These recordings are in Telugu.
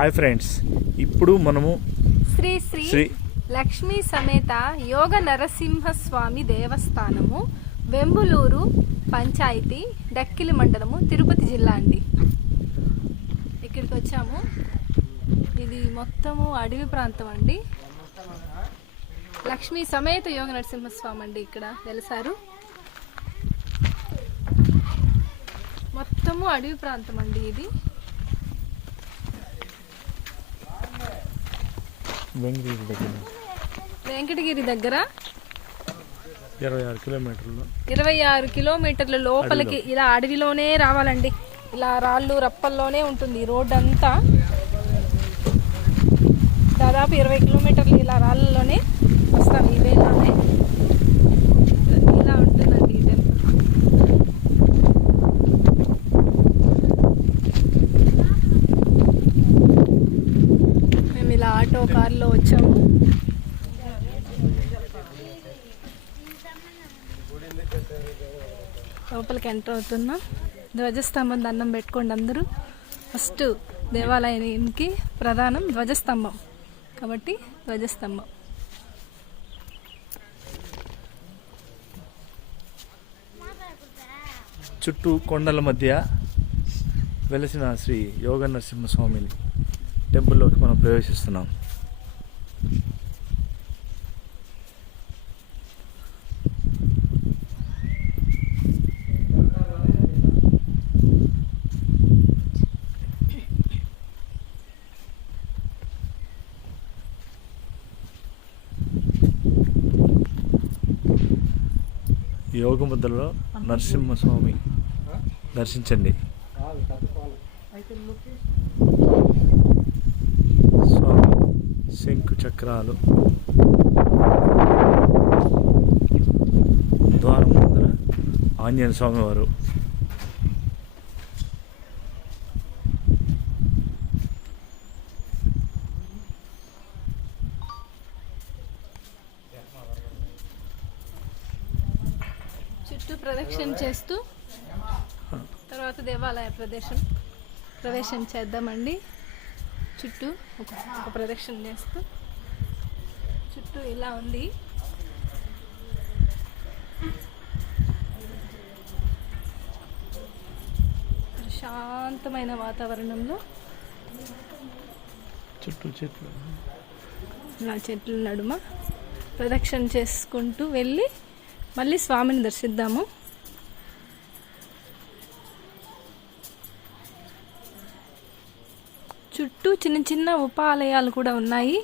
హాయ్ ఫ్రెండ్స్, ఇప్పుడు మనము శ్రీ శ్రీ శ్రీ లక్ష్మీ సమేత యోగ నరసింహస్వామి దేవస్థానము, వెంబులూరు పంచాయతీ, డక్కిలి మండలము, తిరుపతి జిల్లా అండి. ఇక్కడికి వచ్చాము. ఇది మొత్తము అడవి ప్రాంతం అండి. లక్ష్మీ సమేత యోగ నరసింహస్వామి అండి ఇక్కడ వెలిసారు. మొత్తము అడవి ప్రాంతం అండి ఇది. వెంకటగిరి దగ్గర 26 కిలోమీటర్ల లోపలికి ఇలా అడవిలోనే రావాలండి. ఇలా రాళ్ళు రప్పల్లోనే ఉంటుంది రోడ్ అంతా. దాదాపు 20 కిలోమీటర్లు ఇలా రాళ్ళలోనే వస్తాం. ఇవేలానే ఇలా ఉంటుందండి ఈ టెంపుల్. మేము ఇలా ఆటో కార్లో వచ్చాము. లోపలికి ఎంటర్ అవుతున్నాం. ధ్వజస్తంభం దండం పెట్టుకోండి అందరూ. ఫస్ట్ దేవాలయానికి ప్రధానం ధ్వజస్తంభం కాబట్టి ధ్వజస్తంభం. చుట్టూ కొండల మధ్య వెలసిన శ్రీ యోగ నరసింహస్వామి టెంపుల్లోకి మనం ప్రవేశిస్తున్నాం. యోగ ముద్రలో నరసింహస్వామి దర్శించండి. స్వామి శంకు చక్రాలు, ద్వారం ముందర ఆంజనేయ స్వామి వారు, చుట్టూ ప్రదక్షిణ చేస్తూ తర్వాత దేవాలయ ప్రవేశం చేద్దామండి. చుట్టూ ఒక ప్రదక్షిణ చేస్తూ చుట్టూ ఇలా ఉంది. ప్రశాంతమైన వాతావరణంలో చుట్టూ చెట్లు, ఇలా చెట్ల నడుమ ప్రదక్షిణ చేసుకుంటూ వెళ్ళి మళ్ళీ స్వామిని దర్శిద్దాము. చుట్టూ చిన్న చిన్న ఉపాలయాలు కూడా ఉన్నాయి.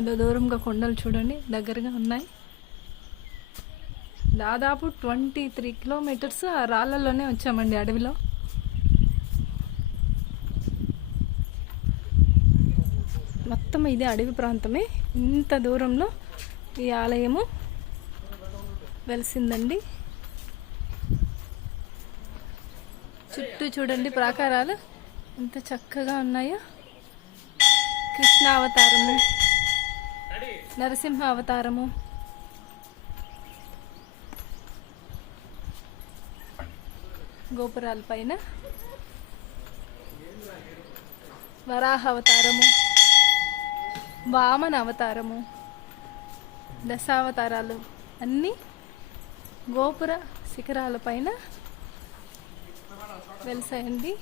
అదో దూరంగా కొండలు చూడండి, దగ్గరగా ఉన్నాయి. దాదాపు 23 కిలోమీటర్స్ ఆ రాళ్ళలోనే వచ్చామండి అడవిలో. మొత్తం ఇది అడవి ప్రాంతమే. ఇంత దూరంలో ఈ ఆలయము వెలిసిందండి. చుట్టూ చూడండి ప్రాకారాలు ఎంత చక్కగా ఉన్నాయో. కృష్ణ అవతారము, నరసింహ అవతారము, గోపురాల పైన వరాహ అవతారము, వామన అవతారము, దశావతారాలు అన్నీ గోపుర శిఖరాల పైన వెలిసాయండి.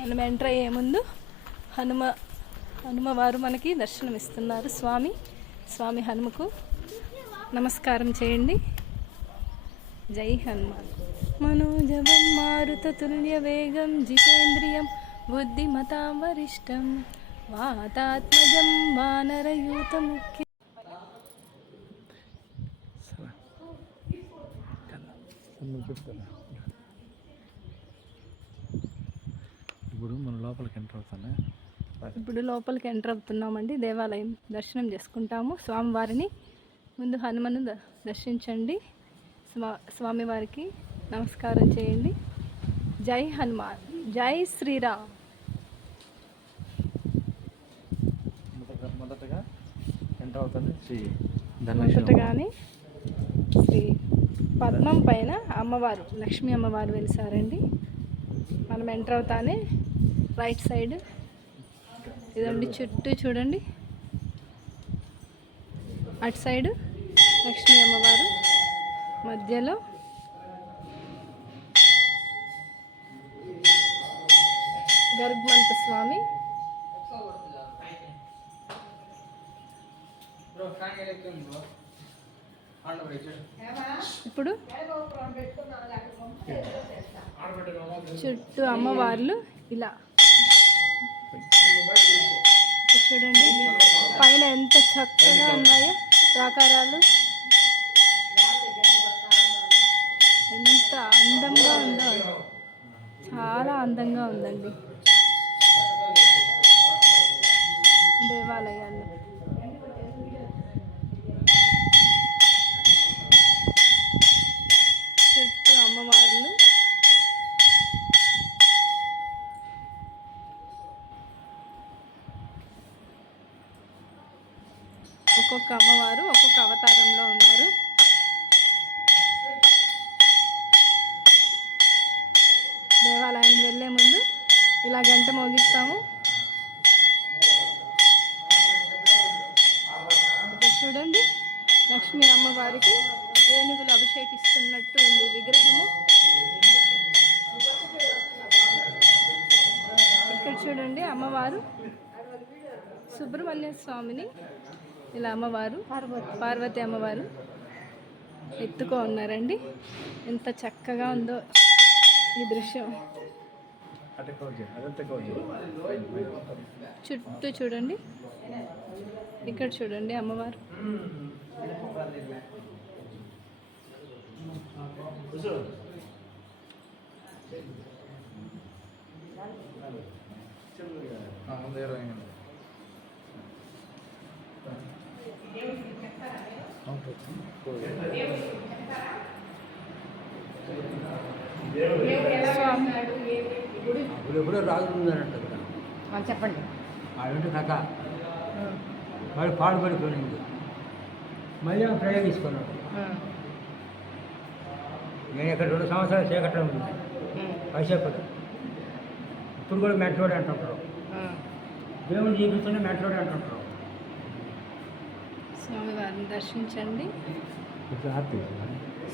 మనం ఎంటర్ అయ్యే ముందు హనుమవారు మనకి దర్శనం ఇస్తున్నారు. స్వామి హనుమకు నమస్కారం చేయండి. జై హనుమాన్. మనోజవం మారుతతుల్య వేగం జితేంద్రియం బుద్ధిమతాం వరిష్టం వాతాత్మజం వానరయూత ముఖ్య. ఇప్పుడు మన లోపలికి ఎంటర్ అవుతానే ఇప్పుడు లోపలికి ఎంటర్ అవుతున్నామండి. దేవాలయం దర్శనం చేసుకుంటాము స్వామివారిని. ముందు హనుమను దర్శించండి. స్వామివారికి నమస్కారం చేయండి. జై హనుమాన్, జై శ్రీరామ్. మొదటగా ఎంటర్ అవుతుంది శ్రీ మొదటగానే శ్రీ పద్మం పైన అమ్మవారు, లక్ష్మీ అమ్మవారు వెలిసారండి. మనం ఎంటర్ అవుతానే రైట్ సైడ్ ఇదండి, చుట్టూ చూడండి. అటు సైడు లక్ష్మీ అమ్మవారు, మధ్యలో గరుగ్మంత స్వామి, ఇప్పుడు చుట్టూ అమ్మవార్లు ఇలా చూడండి. పైన ఎంత చక్కగా ఉన్నాయో ప్రాకారాలు, ఎంత అందంగా ఉందో, చాలా అందంగా ఉందండి దేవాలయాలు. చుట్టూ అమ్మవార్లు, ఒక్కొక్క అమ్మవారు ఒక్కొక్క అవతారంలో ఉన్నారు. దేవాలయానికి వెళ్ళే ముందు ఇలా గంట మోగిస్తాము. ఇక్కడ చూడండి, లక్ష్మీ అమ్మవారికి ఏనుగులు అభిషేకిస్తున్నట్టు ఉంది విగ్రహము. ఇక్కడ చూడండి అమ్మవారు సుబ్రహ్మణ్య స్వామిని ఇలా అమ్మవారు పార్వతి అమ్మవారు ఎత్తుకో ఉన్నారండి. ఎంత చక్కగా ఉందో ఈ దృశ్యం. చుట్టూ చూడండి, ఇక్కడ చూడండి అమ్మవారు. ఎప్పుడో రాజు ఉందనంట కదా, చెప్పండి. ఆవిడ కథ వాడు పాడుపడిపోయింది. మళ్ళీ ప్రయోగించుకున్నాడు. నేను ఇక్కడ 2 సంవత్సరాలు చీకట్లో ఉంది పైసేపడు. ఇప్పుడు కూడా మెట్రోడ్ అంటుంటారు, దేవుని జీవితంలో మెట్రోడ్ అంటుంటారు. స్వామివారిని దర్శించండి.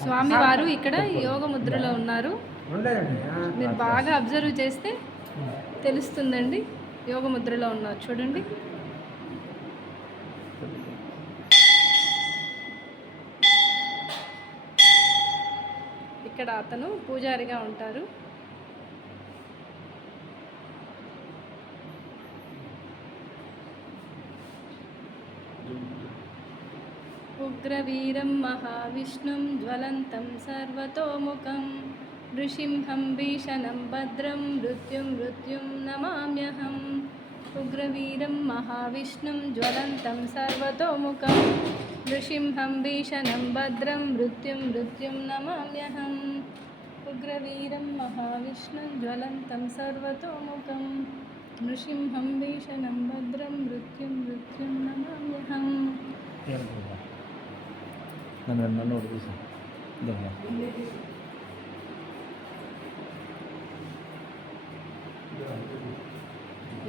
స్వామివారు ఇక్కడ యోగ ముద్రలో ఉన్నారు. మీరు బాగా అబ్జర్వ్ చేస్తే తెలుస్తుందండి. యోగ ముద్రలో ఉన్నారు చూడండి. ఇక్కడ అతను పూజారిగా ఉంటారు. ఉగ్రవీరం మహావిష్ణుం జ్వలంతం సర్వతోముఖం నృసింహం భీషణం భద్రం మృత్యుం నమామ్యహం. ఉగ్రవీరం మహావిష్ణుం జ్వలంతం సర్వతోముఖం నృసింహం భీషణం భద్రం మృత్యుం నమామ్యహం. ఉగ్రవీరం మహావిష్ణుం జ్వలంతం సర్వతోముఖం నృసింహం భీషణం భద్రం మృత్యుం నమామ్యహం. నన్ను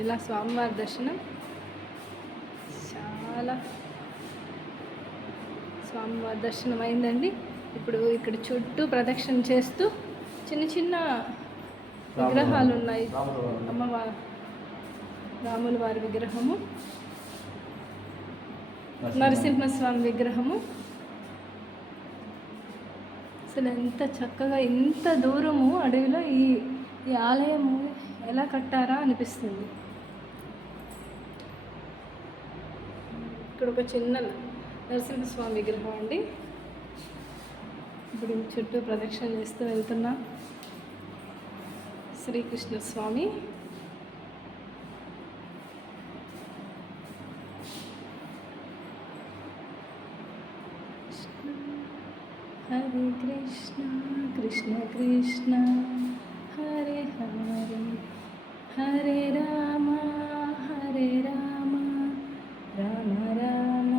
ఇలా స్వామివారి దర్శనం చాలా స్వామివారి దర్శనం అయిందండి. ఇప్పుడు ఇక్కడ చుట్టూ ప్రదక్షిణ చేస్తూ చిన్న చిన్న విగ్రహాలు ఉన్నాయి. అమ్మవారు, రాముల వారి విగ్రహము, నరసింహస్వామి విగ్రహము. అసలు ఎంత చక్కగా, ఇంత దూరము అడవిలో ఈ ఆలయము ఎలా కట్టారా అనిపిస్తుంది. ఇక్కడ ఒక చిన్న నరసింహస్వామి విగ్రహం అండి. ఇప్పుడు చుట్టూ ప్రదక్షిణ చేస్తూ వెళ్తున్నా. శ్రీకృష్ణ స్వామి హరే కృష్ణ కృష్ణ కృష్ణ హరే హరే హరే రామ రామ రామ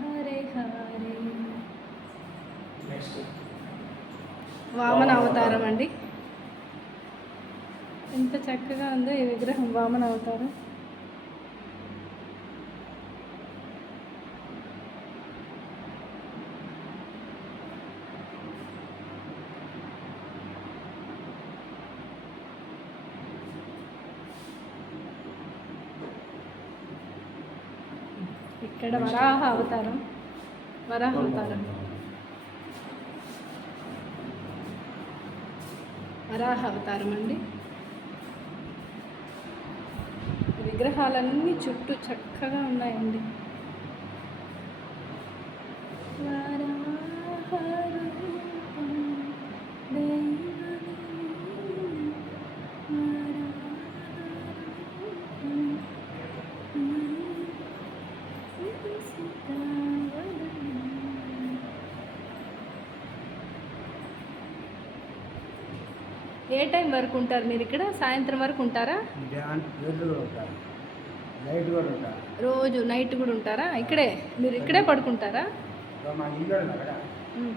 హరే హరే. వామన అవతారం అండి. ఎంత చక్కగా ఉందో ఈ విగ్రహం, వామన అవతారం. ఇక్కడ వరాహ అవతారం, వరాహ అవతారం, వరాహ అవతారం అండి. విగ్రహాలన్నీ చుట్టూ చక్కగా ఉన్నాయండి. వరాహ రూపం దైవలీనం వరాహ ఏ టైం వరకు ఉంటారు మీరు ఇక్కడ? సాయంత్రం వరకు ఉంటారా? లైట్ కూడా ఉంటారు. రోజు నైట్ కూడా ఉంటారా? ఇక్కడే మీరు ఇక్కడే పడుకుంటారా? మా ఇల్లు అక్కడ ఉమ్.